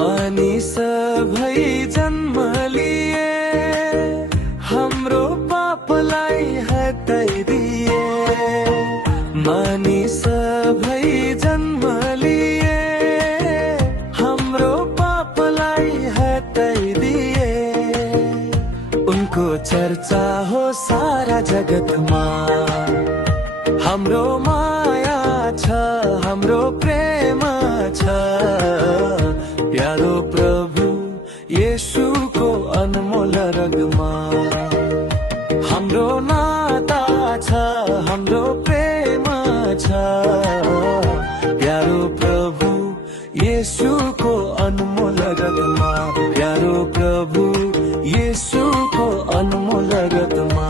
मानिस भई जन्म लिए हाम्रो पापलाई हटाइदिए। मानिस भई जन्म लिए हाम्रो पापलाई हटाइदिए। उनको चर्चा हो सारा जगतमा, हाम्रो माया छ, हाम्रो प्रेम छ। प्यारो प्रभु येशूको अनमोल रगमा हाम्रो नाता छ, हाम्रो प्रेम छ। प्यारो प्रभु येशूको अनमोल रगमा, प्यारो प्रभु येशूको अनमोल रगमा।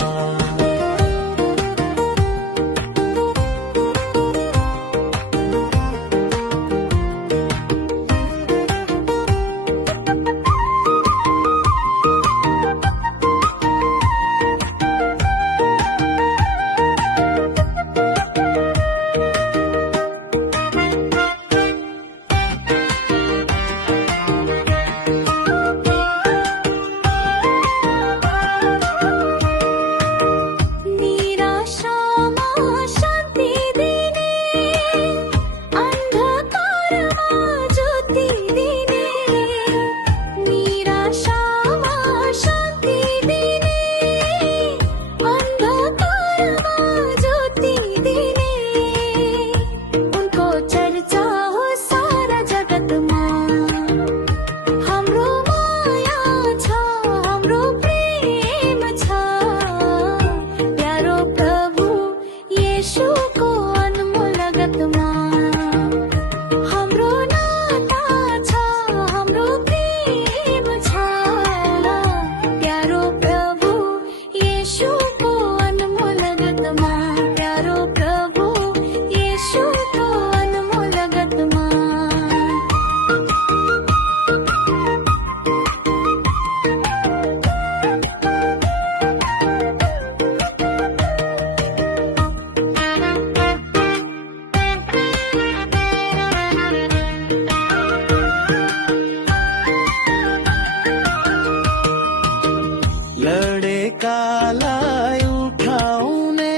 लडेकालाई उठाउने,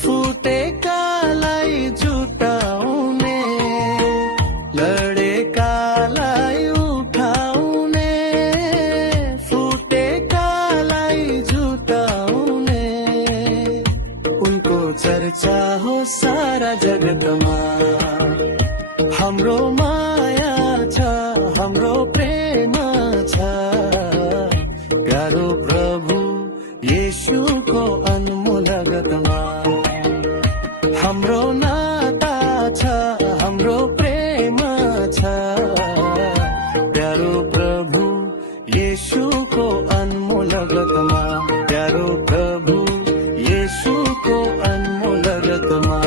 फुटेकालाई जुटाउने। लडेकालाई उठाउने, फुटेकालाई जुटाउने। उनको चर्चा हो सारा जगतमा, हाम्रो माया छ, हाम्रो प्रेम छ। प्यारो प्रभु येशूको अनमोल रगमा हाम्रो नाता छ, हाम्रो प्रेम छ। प्यारो प्रभु येशूको अनमोल रगमा, प्यारो प्रभु येशूको अनमोल रगमा।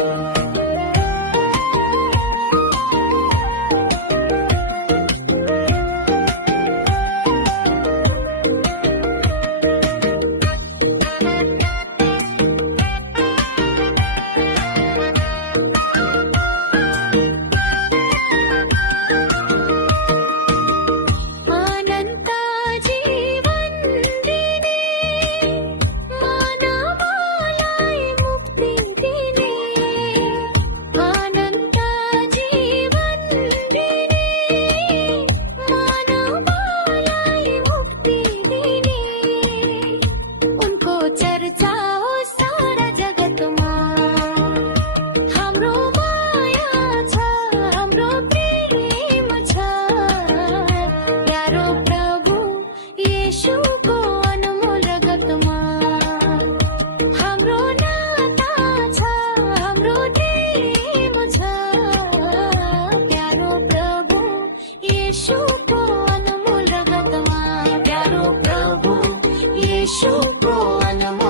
येशूको अनमोल